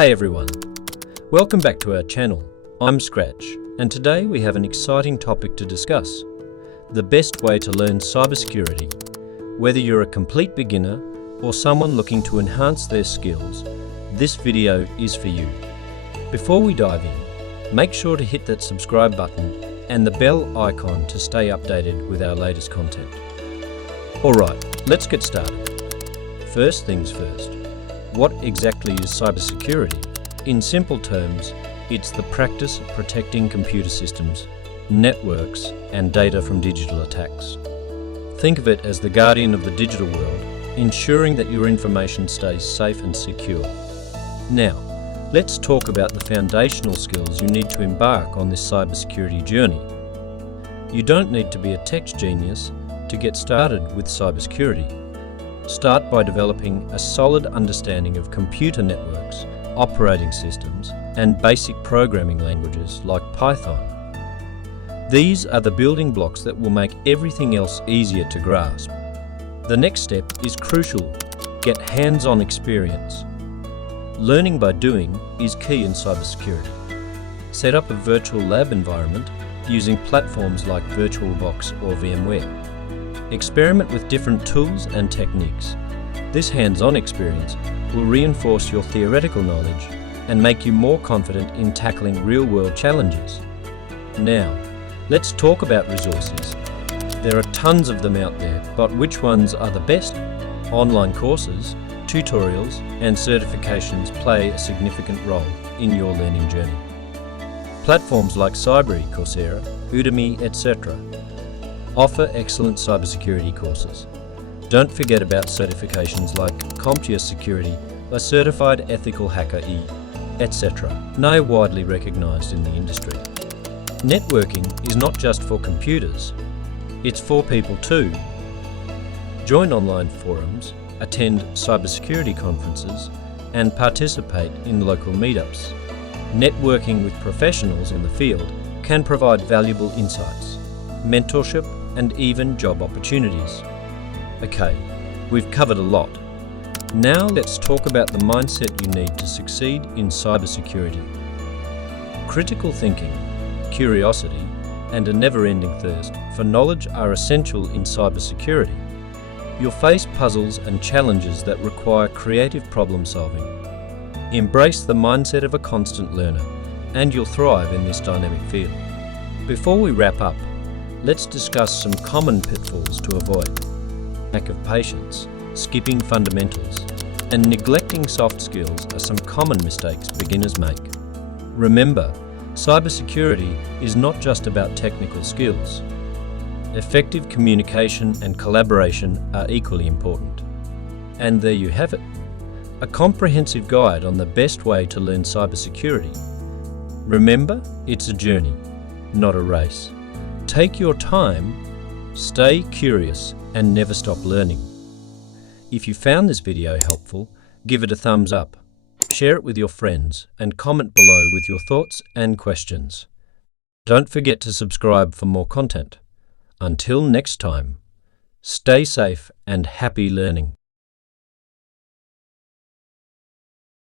Hey everyone, welcome back to our channel. I'm Scratch, and today we have an exciting topic to discuss: the best way to learn cybersecurity. Whether you're a complete beginner or someone looking to enhance their skills, this video is for you. Before we dive in, make sure to hit that subscribe button and the bell icon to stay updated with our latest content. Alright, let's get started. First things first, what exactly is cybersecurity? In simple terms, it's the practice of protecting computer systems, networks, and data from digital attacks. Think of it as the guardian of the digital world, ensuring that your information stays safe and secure. Now, let's talk about the foundational skills you need to embark on this cybersecurity journey. You don't need to be a tech genius to get started with cybersecurity. Start by developing a solid understanding of computer networks, operating systems, and basic programming languages like Python. These are the building blocks that will make everything else easier to grasp. The next step is crucial: get hands-on experience. Learning by doing is key in cybersecurity. Set up a virtual lab environment using platforms like VirtualBox or VMware. Experiment with different tools and techniques. This hands-on experience will reinforce your theoretical knowledge and make you more confident in tackling real-world challenges. Now, let's talk about resources. There are tons of them out there, but which ones are the best? Online courses, tutorials, and certifications play a significant role in your learning journey. Platforms like Cybersecurity, Coursera, Udemy, etc. offer excellent cybersecurity courses. Don't forget about certifications like CompTIA Security, a Certified Ethical Hacker E, etc. now widely recognized in the industry. Networking is not just for computers, it's for people too. Join online forums, attend cybersecurity conferences, and participate in local meetups. Networking with professionals in the field can provide valuable insights, mentorship, and even job opportunities. Okay, we've covered a lot. Now let's talk about the mindset you need to succeed in cybersecurity. Critical thinking, curiosity, and a never-ending thirst for knowledge are essential in cybersecurity. You'll face puzzles and challenges that require creative problem solving. Embrace the mindset of a constant learner, and you'll thrive in this dynamic field. Before we wrap up, let's discuss some common pitfalls to avoid. Lack of patience, skipping fundamentals, and neglecting soft skills are some common mistakes beginners make. Remember, cybersecurity is not just about technical skills. Effective communication and collaboration are equally important. And there you have it, a comprehensive guide on the best way to learn cybersecurity. Remember, it's a journey, not a race. Take your time, stay curious, and never stop learning. If you found this video helpful, give it a thumbs up, share it with your friends, and comment below with your thoughts and questions. Don't forget to subscribe for more content. Until next time, stay safe and happy learning.